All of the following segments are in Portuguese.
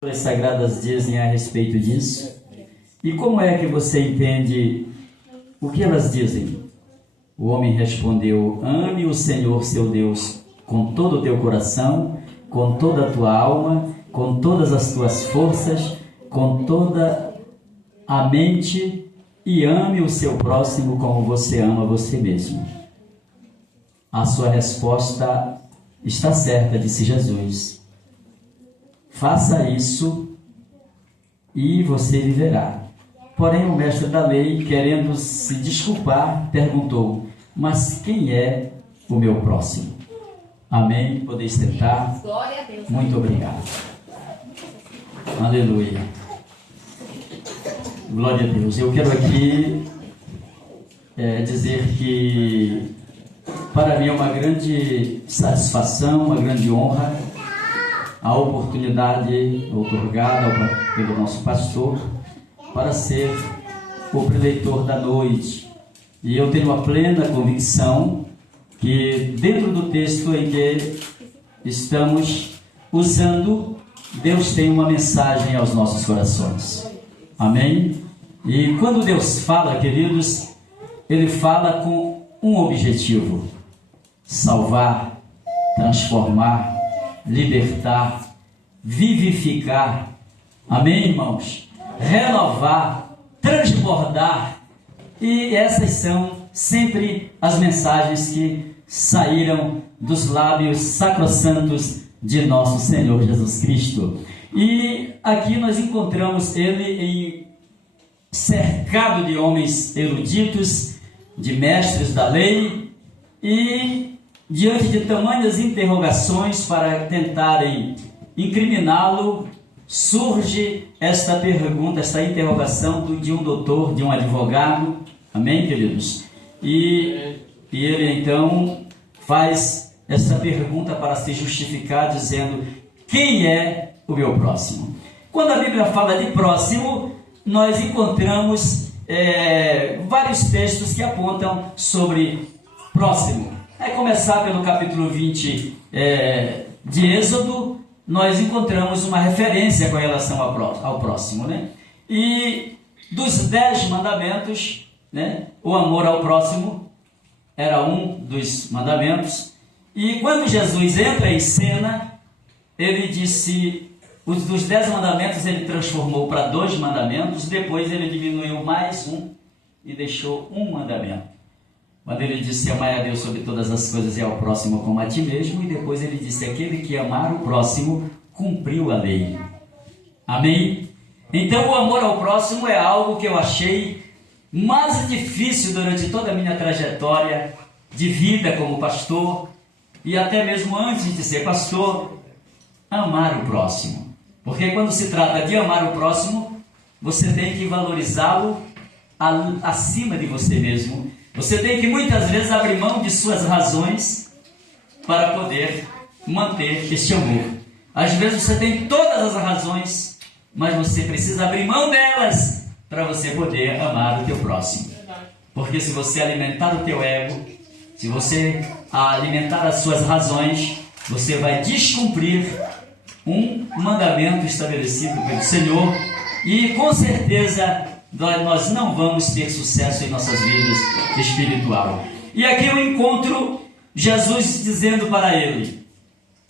As sagradas dizem a respeito disso? E como é que você entende o que elas dizem? O homem respondeu: ame o Senhor seu Deus com todo o teu coração, com toda a tua alma, com todas as tuas forças, com toda a mente, e ame o seu próximo como você ama você mesmo. A sua resposta está certa, disse Jesus. Faça isso e você viverá. Porém, o mestre da lei, querendo se desculpar, perguntou: mas quem é o meu próximo? Amém? Podeis sentar. Glória a Deus. Muito obrigado. Aleluia. Glória a Deus. Eu quero aqui dizer que para mim é uma grande satisfação, uma grande honra a oportunidade outorgada pelo nosso pastor para ser o preleitor da noite. E eu tenho a plena convicção que dentro do texto em que estamos usando, Deus tem uma mensagem aos nossos corações. Amém? E quando Deus fala, queridos, Ele fala com um objetivo: salvar, transformar, libertar, vivificar. Amém, irmãos? Renovar, transbordar. E essas são sempre as mensagens que saíram dos lábios sacrossantos de nosso Senhor Jesus Cristo. E aqui nós encontramos Ele cercado de homens eruditos, de mestres da lei, e diante de tamanhas interrogações para tentarem incriminá-lo, surge esta pergunta, esta interrogação de um doutor, de um advogado. Amém, queridos? E ele então faz essa pergunta para se justificar, dizendo: quem é o meu próximo? Quando a Bíblia fala de próximo, nós encontramos vários textos que apontam sobre próximo. É começar pelo capítulo 20 de Êxodo, nós encontramos uma referência com relação ao próximo, né? E dos 10 mandamentos, né, o amor ao próximo era um dos mandamentos. E quando Jesus entra em cena, ele disse, dos 10 mandamentos ele transformou para 2 mandamentos, depois ele diminuiu mais um e deixou um mandamento. Quando ele disse: amai a Deus sobre todas as coisas e ao próximo como a ti mesmo, e depois ele disse: aquele que amar o próximo cumpriu a lei. Amém? Então o amor ao próximo é algo que eu achei mais difícil durante toda a minha trajetória de vida como pastor, e até mesmo antes de ser pastor, amar o próximo. Porque quando se trata de amar o próximo, você tem que valorizá-lo acima de você mesmo. Você tem que muitas vezes abrir mão de suas razões para poder manter este amor. Às vezes você tem todas as razões, mas você precisa abrir mão delas para você poder amar o teu próximo. Porque se você alimentar o teu ego, se você alimentar as suas razões, você vai descumprir um mandamento estabelecido pelo Senhor, e com certeza nós não vamos ter sucesso em nossas vidas espiritual. E aqui eu encontro Jesus dizendo para ele: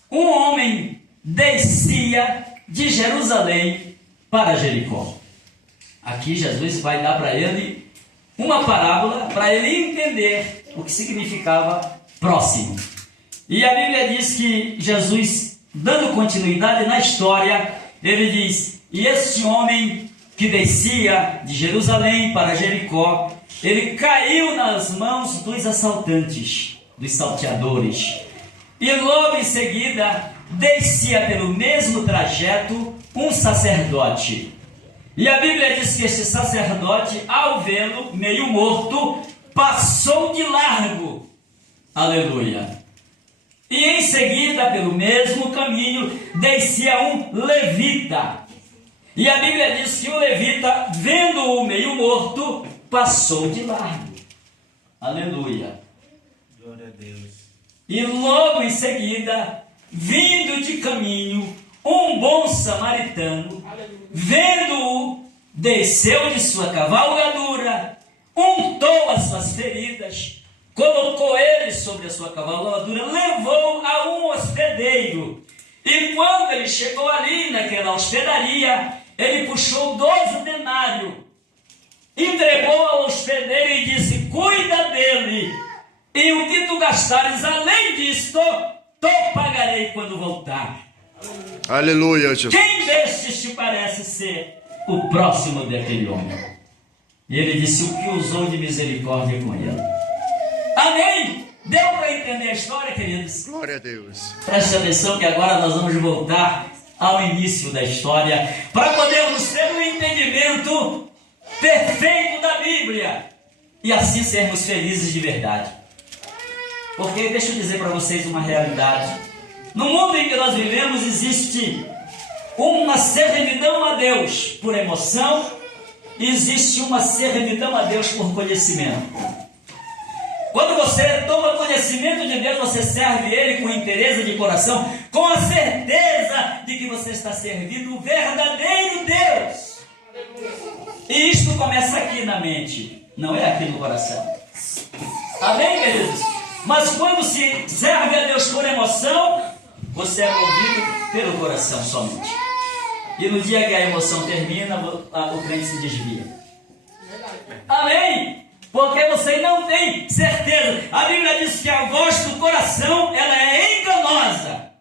um homem descia de Jerusalém para Jericó. Aqui Jesus vai dar para ele uma parábola para ele entender o que significava próximo. E a Bíblia diz que Jesus, dando continuidade na história, ele diz: e este homem que descia de Jerusalém para Jericó, ele caiu nas mãos dos assaltantes, dos salteadores. E logo em seguida, descia pelo mesmo trajeto um sacerdote. E a Bíblia diz que este sacerdote, ao vê-lo meio morto, passou de largo. Aleluia. E em seguida, pelo mesmo caminho, descia um levita. E a Bíblia diz que o levita, vendo-o meio morto, passou de largo. Aleluia. Glória a Deus. E logo em seguida, vindo de caminho, um bom samaritano, vendo-o, desceu de sua cavalgadura, untou as suas feridas, colocou ele sobre a sua cavalgadura, levou a um hospedeiro. E quando ele chegou ali naquela hospedaria, ele puxou 12 denários, entregou ao hospedeiro e disse: cuida dele, e o que tu gastares além disto, tu pagarei quando voltar. Aleluia, Jesus. Quem destes te parece ser o próximo daquele homem? E ele disse: o que usou de misericórdia com ele. Amém? Deu para entender a história, queridos? Glória a Deus. Preste atenção que agora nós vamos voltar ao início da história, para podermos ter um entendimento perfeito da Bíblia e assim sermos felizes de verdade. Porque deixa eu dizer para vocês uma realidade. No mundo em que nós vivemos existe uma servidão a Deus por emoção, existe uma servidão a Deus por conhecimento. Quando você toma conhecimento de Deus, você serve Ele com interesse de coração, com a certeza de que você está servindo o verdadeiro Deus. E isto começa aqui na mente, não é aqui no coração. Amém, queridos? Mas quando se serve a Deus por emoção, você é movido pelo coração somente. E no dia que a emoção termina, o crente se desvia. Amém? Porque você não tem certeza. A Bíblia diz que a voz do coração, ela é enganosa.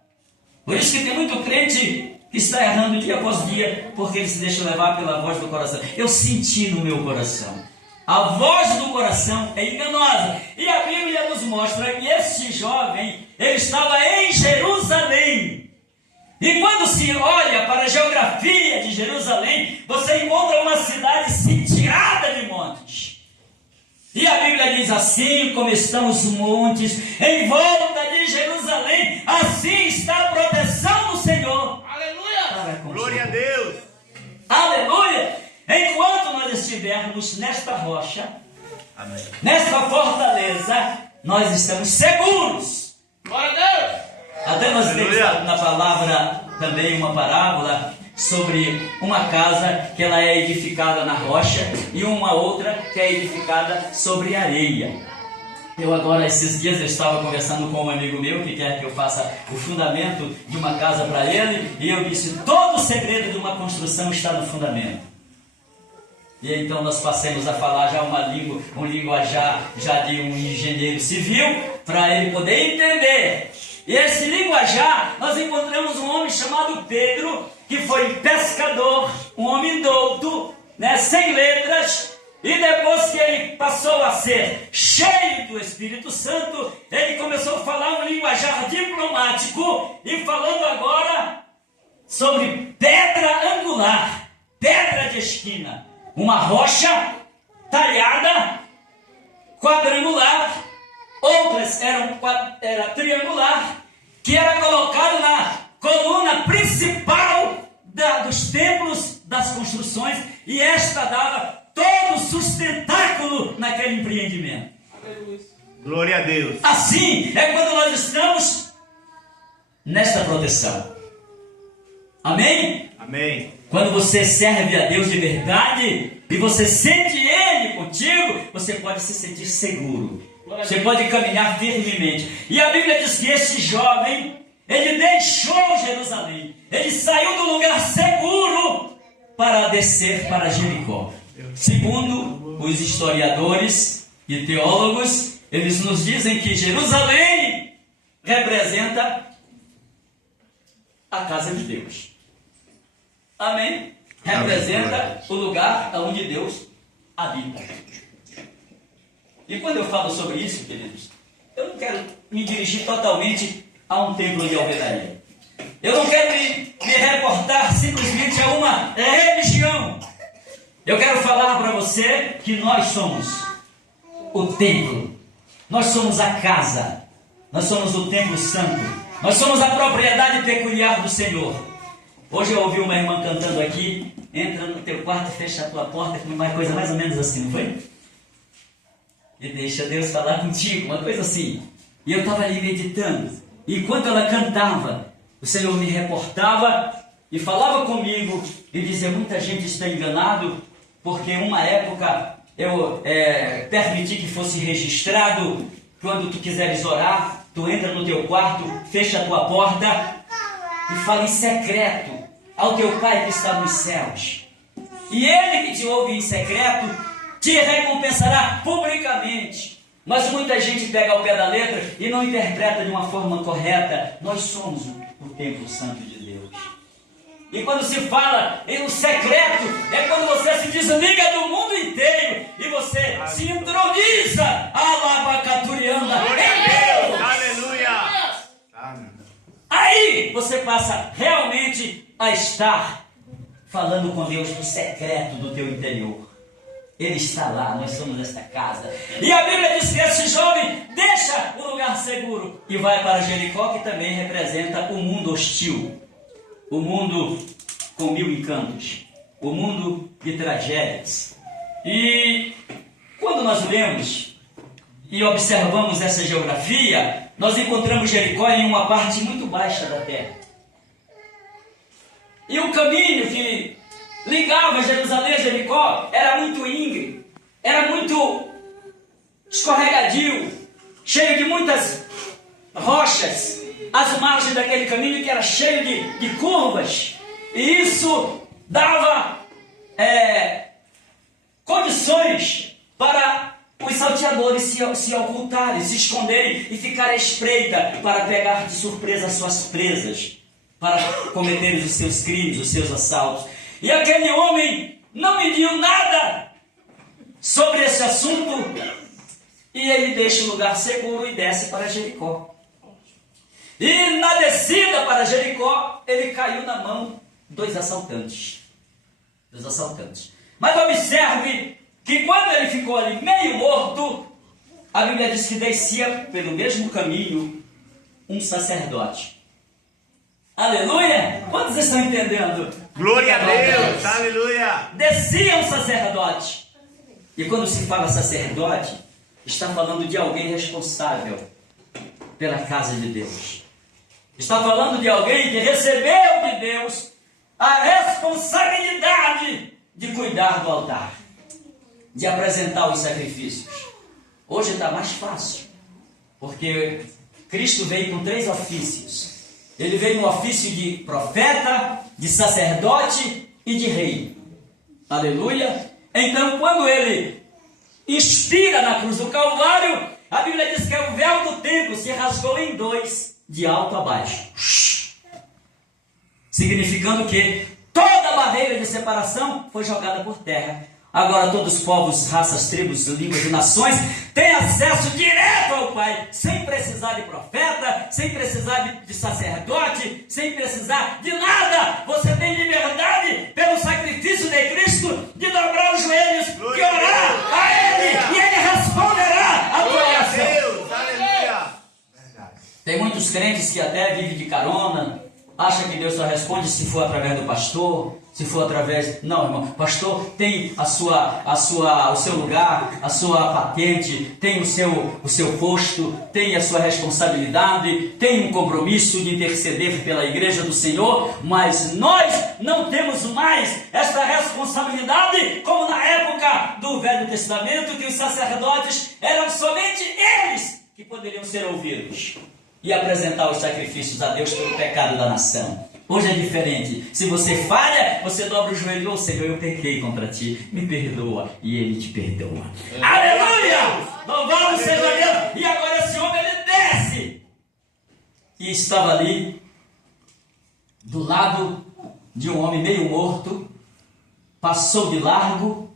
Por isso que tem muito crente que está errando dia após dia, porque ele se deixa levar pela voz do coração. Eu senti no meu coração. A voz do coração é enganosa. E a Bíblia nos mostra que esse jovem, ele estava em Jerusalém. E quando se olha para a geografia de Jerusalém, você encontra uma cidade sitiada de montes. E a Bíblia diz: assim como estão os montes em volta de Jerusalém, assim está a proteção do Senhor. Aleluia! Glória a Deus! Aleluia! Enquanto nós estivermos nesta rocha, Amém, nesta fortaleza, nós estamos seguros. Glória a Deus! Até nós temos na palavra também uma parábola sobre uma casa que ela é edificada na rocha e uma outra que é edificada sobre areia. Eu agora, esses dias, eu estava conversando com um amigo meu que quer que eu faça o fundamento de uma casa para ele, e eu disse: todo o segredo de uma construção está no fundamento. E então nós passamos a falar já um linguajar já de um engenheiro civil, para ele poder entender. E esse linguajar, nós encontramos um homem chamado Pedro, que foi pescador, um homem douto, sem letras, e depois que ele passou a ser cheio do Espírito Santo, ele começou a falar um linguajar diplomático, e falando agora sobre pedra angular, pedra de esquina, uma rocha talhada, quadrangular, outras era triangular, que era colocado na coluna principal dos templos, das construções, e esta dava todo o sustentáculo naquele empreendimento. glória a Deus. Assim é quando nós estamos nesta proteção. Amém? Amém. Quando você serve a Deus de verdade e você sente Ele contigo, você pode se sentir seguro. Você pode caminhar firmemente. E a Bíblia diz que esse jovem, ele deixou Jerusalém. Ele saiu do lugar seguro para descer para Jericó. Segundo os historiadores e teólogos, eles nos dizem que Jerusalém representa a casa de Deus. Amém? Representa o lugar onde Deus habita. E quando eu falo sobre isso, queridos, eu não quero me dirigir totalmente a um templo de alvenaria. Eu não quero me reportar simplesmente a uma religião. Eu quero falar para você que nós somos o templo. Nós somos a casa. Nós somos o templo santo. Nós somos a propriedade peculiar do Senhor. Hoje eu ouvi uma irmã cantando aqui: entra no teu quarto, fecha a tua porta, uma coisa mais ou menos assim, não foi? E deixa Deus falar contigo, uma coisa assim. E eu estava ali meditando. E enquanto ela cantava, o Senhor me reportava e falava comigo e dizia: muita gente está enganado, porque uma época eu permiti que fosse registrado, quando tu quiseres orar, tu entra no teu quarto, fecha a tua porta e fala em secreto ao teu Pai que está nos céus. E Ele que te ouve em secreto, te recompensará publicamente. Mas muita gente pega ao pé da letra e não interpreta de uma forma correta. Nós somos o templo santo de Deus. E quando se fala em um secreto, é quando você se desliga do mundo inteiro e você se introniza alabacaturianda em Deus. Aleluia! Aí você passa realmente a estar falando com Deus no secreto do teu interior. Ele está lá, nós somos esta casa. E a Bíblia diz que esse jovem deixa o lugar seguro e vai para Jericó, que também representa o mundo hostil, o mundo com mil encantos, o mundo de tragédias. E quando nós lemos e observamos essa geografia, nós encontramos Jericó em uma parte muito baixa da terra. E o caminho que ligava Jerusalém a Jericó era muito íngreme, era muito escorregadio, cheio de muitas rochas, as margens daquele caminho que era cheio de curvas, e isso dava condições para os salteadores se ocultarem, se esconderem e ficar à espreita para pegar de surpresa as suas presas, para cometerem os seus crimes, os seus assaltos. E aquele homem não mediu nada sobre esse assunto, e ele deixa o lugar seguro e desce para Jericó. E na descida para Jericó, ele caiu na mão dos assaltantes. Mas observe que quando ele ficou ali meio morto, a Bíblia diz que descia pelo mesmo caminho um sacerdote. Aleluia! Quantos estão entendendo? Glória a Deus! Aleluia! Descia um sacerdote. E quando se fala sacerdote, está falando de alguém responsável pela casa de Deus. Está falando de alguém que recebeu de Deus a responsabilidade de cuidar do altar, de apresentar os sacrifícios. Hoje está mais fácil, porque Cristo veio com 3 ofícios. Ele veio no ofício de profeta, de sacerdote e de rei. Aleluia! Então, quando ele expira na cruz do Calvário, a Bíblia diz que o véu do templo se rasgou em 2, de alto a baixo. Significando que toda a barreira de separação foi jogada por terra. Agora todos os povos, raças, tribos, línguas e nações têm acesso direto ao Pai, sem precisar de profeta, sem precisar de sacerdote, sem precisar de nada. Você tem liberdade pelo sacrifício de Cristo de dobrar os joelhos, de orar a Ele, e Ele responderá a tua oração. Tem muitos crentes que até vivem de carona, acham que Deus só responde se for através do pastor, se for através... Não, irmão, pastor tem o seu lugar, a sua patente, tem o seu posto, tem a sua responsabilidade, tem um compromisso de interceder pela igreja do Senhor, mas nós não temos mais esta responsabilidade como na época do Velho Testamento, que os sacerdotes eram somente eles que poderiam ser ouvidos e apresentar os sacrifícios a Deus pelo pecado da nação. Hoje é diferente. Se você falha, você dobra o joelho: ô Senhor, eu pequei contra ti, me perdoa. E Ele te perdoa. Aleluia! Louvado seja Deus! E agora esse homem, ele desce. E estava ali, do lado de um homem meio morto. Passar de largo,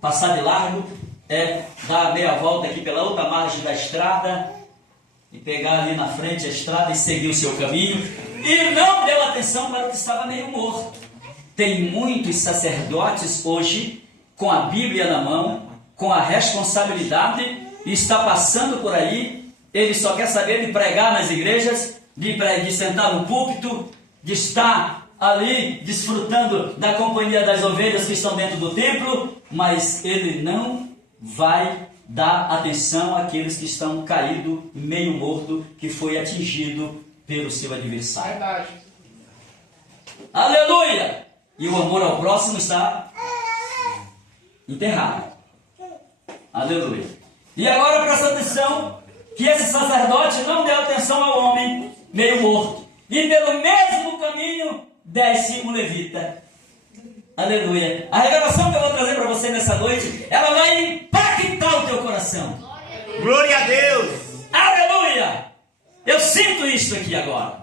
dar meia volta aqui pela outra margem da estrada, e pegar ali na frente a estrada e seguir o seu caminho, e não deu atenção para o que estava meio morto. Tem muitos sacerdotes hoje com a Bíblia na mão, com a responsabilidade, e está passando por aí. Ele só quer saber de pregar nas igrejas, de sentar no púlpito, de estar ali desfrutando da companhia das ovelhas que estão dentro do templo, mas ele não vai dar atenção àqueles que estão caídos, meio morto, que foi atingido pelo seu adversário. Verdade. Aleluia! E o amor ao próximo está enterrado. Aleluia. E agora presta atenção que esse sacerdote não deu atenção ao homem meio morto. E pelo mesmo caminho desce um levita. Aleluia. A revelação que eu vou trazer para você nessa noite, ela vai impactar o teu coração. Glória a Deus. Aleluia. Eu sinto isso aqui agora.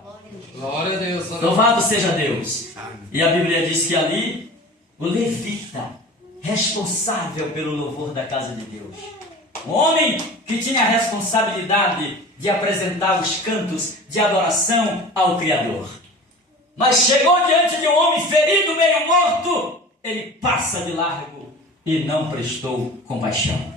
Glória a Deus. Louvado seja Deus. E a Bíblia diz que ali, o levita, responsável pelo louvor da casa de Deus, um homem que tinha a responsabilidade de apresentar os cantos de adoração ao Criador. Mas chegou diante de um homem ferido, meio morto, ele passa de largo e não prestou compaixão.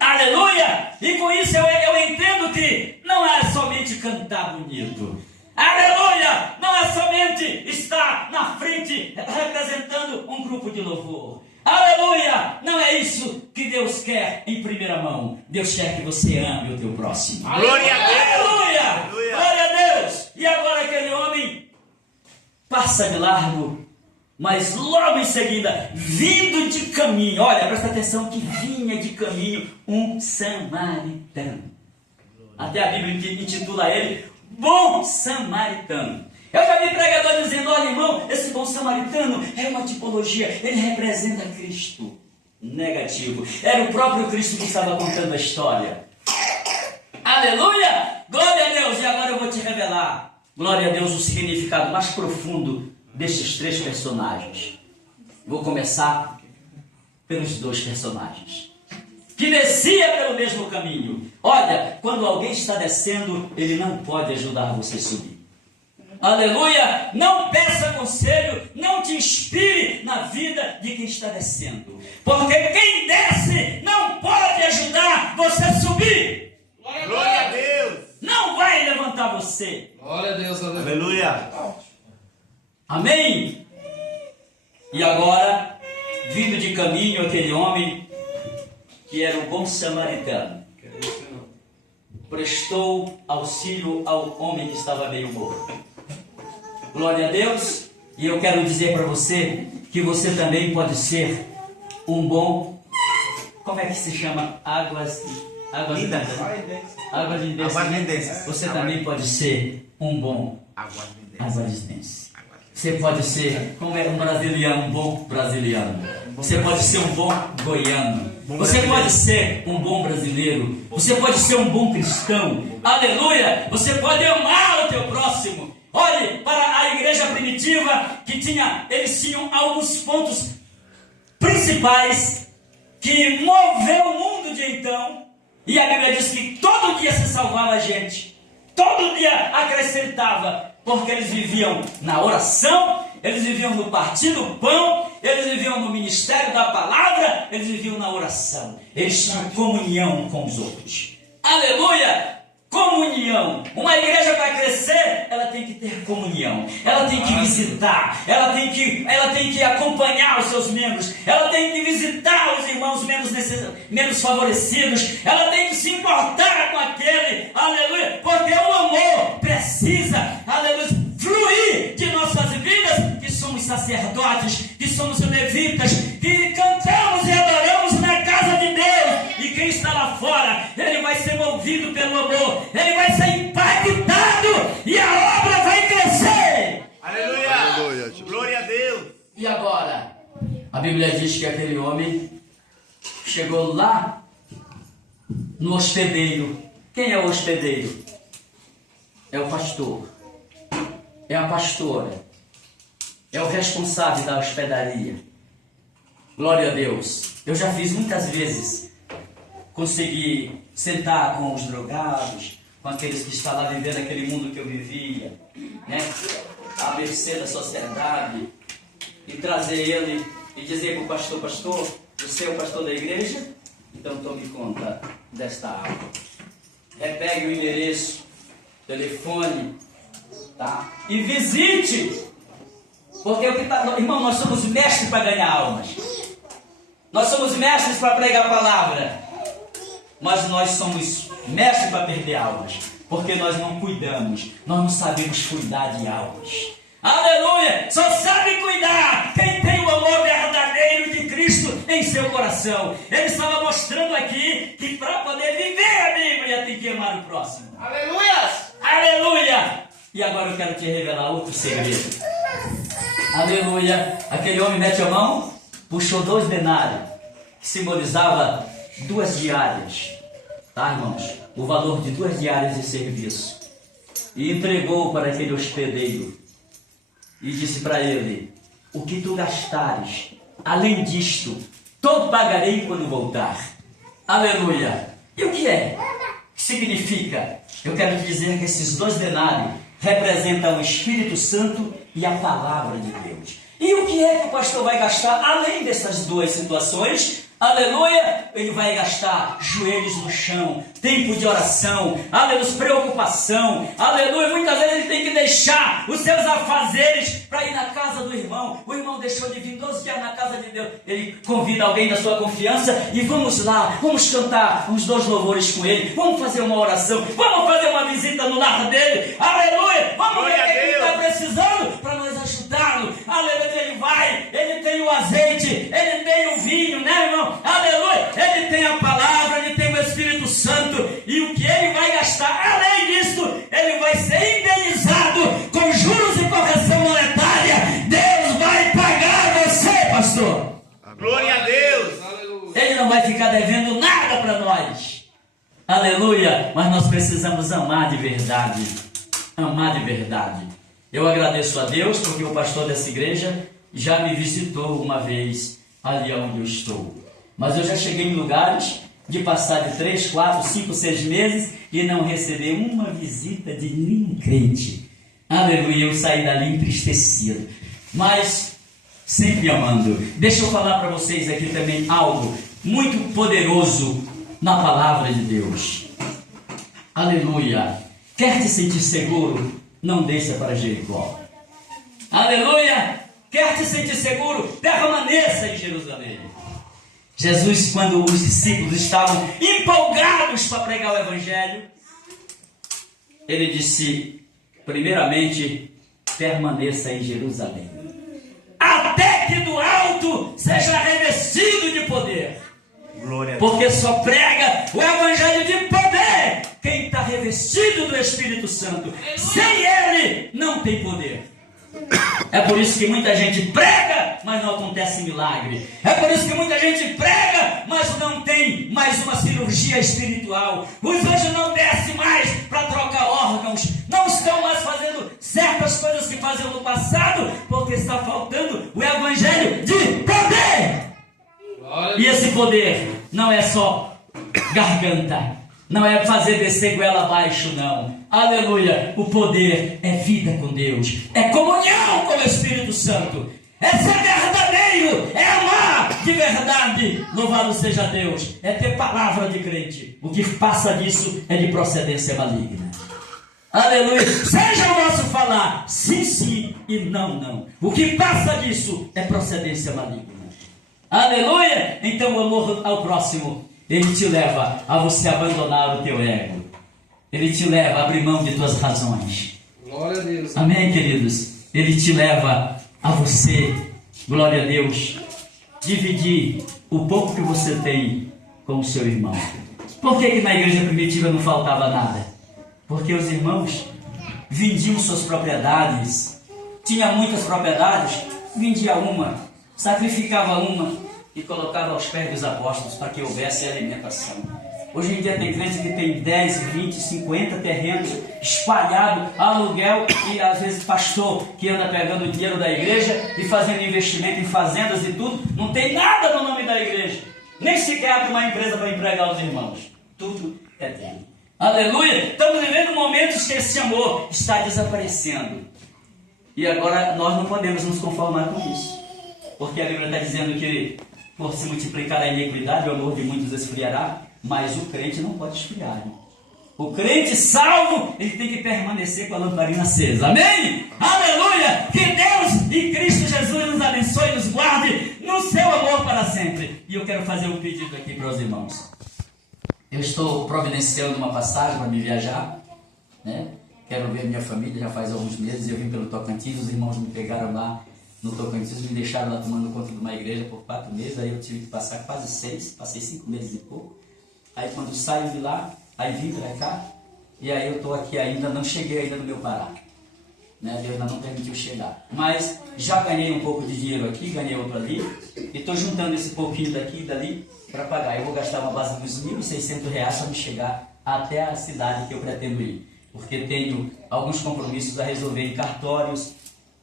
Aleluia! E com isso eu entendo que não é somente cantar bonito. Aleluia! Não é somente estar na frente representando um grupo de louvor. Aleluia! Não é isso que Deus quer em primeira mão. Deus quer que você ame o teu próximo. Glória a Deus! Aleluia! Aleluia! Glória a Deus! E agora aquele homem passa de largo, mas logo em seguida, vindo de caminho, olha, presta atenção que vinha de caminho um samaritano. Até a Bíblia intitula ele Bom Samaritano. Eu já vi pregador dizendo, olha irmão, esse bom samaritano é uma tipologia, ele representa Cristo. Negativo. Era o próprio Cristo que estava contando a história. Aleluia! Glória a Deus! E agora eu vou te revelar, glória a Deus, o significado mais profundo destes três personagens. Vou começar pelos dois personagens que descia pelo mesmo caminho. Olha, quando alguém está descendo, ele não pode ajudar você a subir. Aleluia! Não peça conselho, não te inspire na vida de quem está descendo, porque quem desce não pode ajudar você a subir. Glória a Deus. Não vai levantar você. Glória a Deus. Aleluia. Amém? E agora, vindo de caminho aquele homem, que era o bom samaritano, prestou auxílio ao homem que estava meio morto. Glória a Deus. E eu quero dizer para você que você também pode ser um bom, como é que se chama? Águas lindezas. Você também pode ser um bom aguardentes. Você pode ser, como é um brasiliano, um bom brasiliano. Você pode ser um bom goiano. Você pode ser um bom brasileiro. Você pode ser um bom cristão. Aleluia! Você pode amar o teu próximo. Olhe para a igreja primitiva eles tinham alguns pontos principais que moveu o mundo de então. E a Bíblia diz que todo dia se salvava a gente. Todo dia acrescentava. Porque eles viviam na oração, eles viviam no partir do pão, eles viviam no ministério da palavra, eles viviam na oração. Eles tinham comunhão com os outros. Aleluia! Comunhão. Uma igreja para crescer, ela tem que ter comunhão. Ela tem que visitar, ela tem que acompanhar os seus membros, ela tem que visitar os irmãos menos favorecidos, ela tem que se importar com aquele, aleluia, porque o amor precisa, aleluia, fluir de nossas vidas, que somos sacerdotes, que somos levitas, que cantamos e adoramos na casa de Deus. E quem está lá fora, ele vai ser movido pelo amor, ele vai ser impactado e a obra vai crescer. Aleluia. Aleluia. Glória a Deus. E agora, a Bíblia diz que aquele homem chegou lá no hospedeiro. Quem é o hospedeiro? É o pastor, é a pastora, é o responsável da hospedaria. Glória a Deus. Eu já fiz muitas vezes, consegui sentar com os drogados, com aqueles que estavam lá vivendo aquele mundo que eu vivia, né? À mercê da sociedade, e trazer ele e dizer para o pastor: pastor, você é o pastor da igreja? Então tome conta desta água. Repegue o endereço, telefone, tá? E visite, porque o que tá, irmão, nós somos mestres para ganhar almas. Nós somos mestres para pregar a palavra, mas nós somos mestres para perder almas, porque nós não cuidamos, nós não sabemos cuidar de almas. Aleluia! Só sabe cuidar quem tem o amor verdadeiro de Cristo em seu coração. Ele estava mostrando aqui que para poder viver a Bíblia tem que amar o próximo. Aleluia! Aleluia! E agora eu quero te revelar outro segredo. Aleluia! Aquele homem mete a mão, puxou 2 denários, que simbolizava 2 diárias. Tá, irmãos? O valor de 2 diárias de serviço. E entregou para aquele hospedeiro. E disse para ele: o que tu gastares, além disto, todo pagarei quando voltar. Aleluia! E o que é? O que significa? Eu quero te dizer que esses 2 denários representam o Espírito Santo e a Palavra de Deus. E o que é que o pastor vai gastar além dessas 2 situações? Aleluia! Ele vai gastar joelhos no chão, tempo de oração, aleluia, preocupação, aleluia. Muitas vezes ele tem que deixar os seus afazeres para ir na casa do irmão. O irmão deixou de vir 12 dias na casa de Deus. Ele convida alguém da sua confiança e vamos lá, vamos cantar uns 2 louvores com ele, vamos fazer uma oração, vamos fazer uma visita no lar dele, aleluia. Vamos ver o que ele está precisando para nós ajudá-lo. Aleluia, ele vai, ele tem o azeite, ele tem o vinho, né, irmão? Aleluia, ele tem a palavra, ele tem o Espírito Santo, e o que ele vai gastar, além disso, ele vai ser indenizado com juros e correção monetária. Deus vai pagar você, pastor. Glória a Deus. Ele não vai ficar devendo nada para nós. Aleluia, mas nós precisamos amar de verdade. Amar de verdade. Eu agradeço a Deus porque o pastor dessa igreja já me visitou uma vez ali onde eu estou. Mas eu já cheguei em lugares de passar de 3, 4, 5, 6 meses e não receber uma visita de nenhum crente. Aleluia, eu saí dali entristecido, mas sempre amando. Deixa eu falar para vocês aqui também algo muito poderoso na palavra de Deus. Aleluia. Quer te sentir seguro? Não desça para Jericó. Aleluia. Quer te sentir seguro? Permaneça em Jerusalém. Jesus, quando os discípulos estavam empolgados para pregar o Evangelho, ele disse, primeiramente, permaneça em Jerusalém, até que do alto seja revestido de poder. Glória a Deus. Porque só prega o Evangelho de poder quem está revestido do Espírito Santo. Sem ele, não tem poder. É por isso que muita gente prega, mas não acontece milagre. É por isso que muita gente prega, mas não tem mais uma cirurgia espiritual. Os anjos não descem mais para trocar órgãos. Não estão mais fazendo certas coisas que faziam no passado, porque está faltando o Evangelho de poder. E esse poder não é só garganta, não é fazer descer goela abaixo, não. Aleluia, o poder é vida com Deus, é comunhão com o Espírito Santo, é ser verdadeiro, é amar de verdade. Louvado seja Deus, é ter palavra de crente. O que passa disso é de procedência maligna. Aleluia, seja o nosso falar sim, sim e não, não. O que passa disso é procedência maligna. Aleluia, então o amor ao próximo, ele te leva a você abandonar o teu ego. Ele te leva a abrir mão de tuas razões. Glória a Deus. Amém, queridos? Ele te leva a você, glória a Deus, dividir o pouco que você tem com o seu irmão. Por que na igreja primitiva não faltava nada? Porque os irmãos vendiam suas propriedades. Tinha muitas propriedades, vendia uma, sacrificava uma e colocava aos pés dos apóstolos para que houvesse alimentação. Hoje em dia tem crentes que tem 10, 20, 50 terrenos espalhados, aluguel, e às vezes pastor que anda pegando o dinheiro da igreja e fazendo investimento em fazendas e tudo, não tem nada no nome da igreja, nem sequer abre uma empresa para empregar os irmãos. Tudo é dele. Aleluia! Estamos vivendo momentos que esse amor está desaparecendo. E agora nós não podemos nos conformar com isso, porque a Bíblia está dizendo que por se multiplicar a iniquidade, o amor de muitos esfriará. Mas o crente não pode esfriar, né? O crente salvo, ele tem que permanecer com a lamparina acesa. Amém? Aleluia! Que Deus e Cristo Jesus nos abençoe e nos guarde no seu amor para sempre. E eu quero fazer um pedido aqui para os irmãos. Eu estou providenciando uma passagem para me viajar, né? quero ver minha família, já faz alguns meses, eu vim pelo Tocantins, os irmãos me pegaram lá no Tocantins, me deixaram lá tomando conta de uma igreja por 4 meses, aí eu tive que passar quase 6, passei 5 meses e pouco. Aí quando saio de lá, aí vim para cá, e aí eu estou aqui ainda, não cheguei ainda no meu Pará. Né? Deus ainda não permitiu chegar. Mas já ganhei um pouco de dinheiro aqui, ganhei outro ali, e estou juntando esse pouquinho daqui e dali para pagar. Eu vou gastar uma base dos R$ 1.600 para me chegar até a cidade que eu pretendo ir. Porque tenho alguns compromissos a resolver em cartórios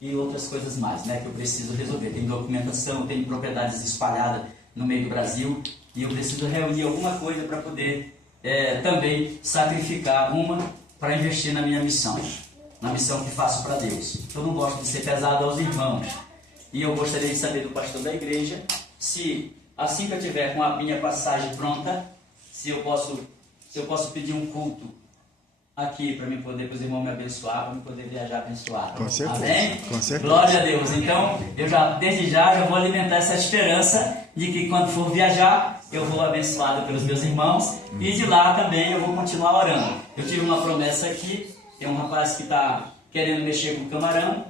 e outras coisas mais, né, que eu preciso resolver. Tenho documentação, tenho propriedades espalhadas no meio do Brasil e eu preciso reunir alguma coisa para poder também sacrificar uma para investir na minha missão, na missão que faço para Deus. Eu não gosto de ser pesado aos irmãos e eu gostaria de saber do pastor da igreja se assim que eu tiver com a minha passagem pronta, se eu posso pedir um culto aqui para mim poder, para os irmãos me abençoar, para eu poder viajar abençoado. Com certeza. Amém? Com certeza. Glória a Deus. Então, eu desde já vou alimentar essa esperança de que quando for viajar, eu vou abençoado pelos meus irmãos e de lá também eu vou continuar orando. Eu tive uma promessa aqui, tem um rapaz que está querendo mexer com camarão,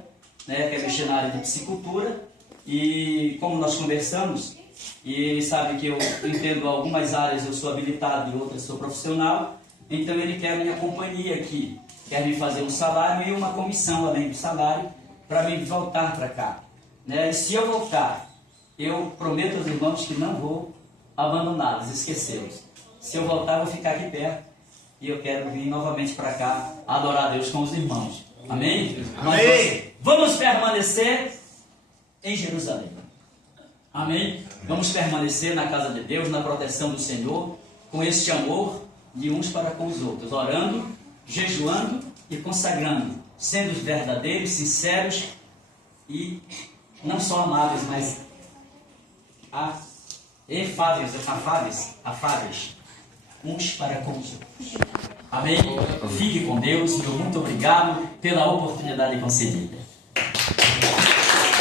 né, quer mexer na área de piscicultura e como nós conversamos, e ele sabe que eu entendo algumas áreas, eu sou habilitado e outras sou profissional. Então ele quer minha companhia aqui, quer me fazer um salário e uma comissão além do salário para me voltar para cá. Né? E se eu voltar, eu prometo aos irmãos que não vou abandoná-los, esquecê-los. Se eu voltar, eu vou ficar aqui perto e eu quero vir novamente para cá adorar a Deus com os irmãos. Amém? Amém. Vamos permanecer em Jerusalém. Amém? Vamos permanecer na casa de Deus, na proteção do Senhor, com este amor de uns para com os outros, orando, jejuando e consagrando, sendo verdadeiros, sinceros e não só amáveis, mas afáveis, uns para com os outros. Amém? Fique com Deus, muito obrigado pela oportunidade concedida.